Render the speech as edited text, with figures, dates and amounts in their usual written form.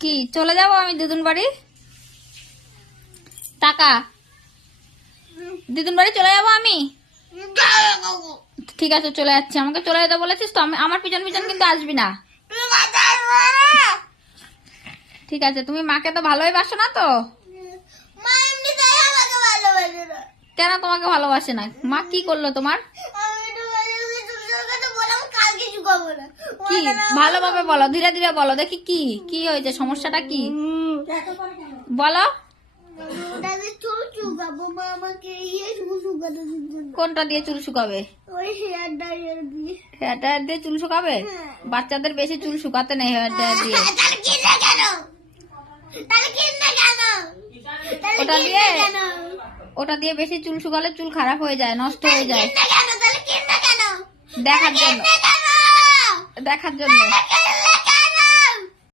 কি চলে যাবো আমি দিদুন বাড়ি? টাকা দিদুন বাড়ি চলে যাবো আমি। ঠিক আছে চলে যাচ্ছি। আমাকে চলে যেতে বলেছিস তো, আমি আমার পিছন পিছন কিন্তু আসবি না। ঠিক আছে, তুমি মাকে তো ভালোই বাসো না তো? কেন তোমাকে ভালোবাসে না? মা কি করলো তোমার? কি ভালোভাবে বলো, ধীরে ধীরে বলো, দেখি কি কি হয়েছে, সমস্যাটা কি বলো। কোনটা দিয়ে চুল শুকাবে? হেয়ার ড্রায়ার দিয়ে চুল শুকাবে? বাচ্চাদের বেশি চুল শুকাতে নেই হেয়ার ড্রায়ার দিয়ে। ওটা দিয়ে বেশি চুল শুকালে চুল খারাপ হয়ে যায়, নষ্ট হয়ে যায়। দেখার জন্য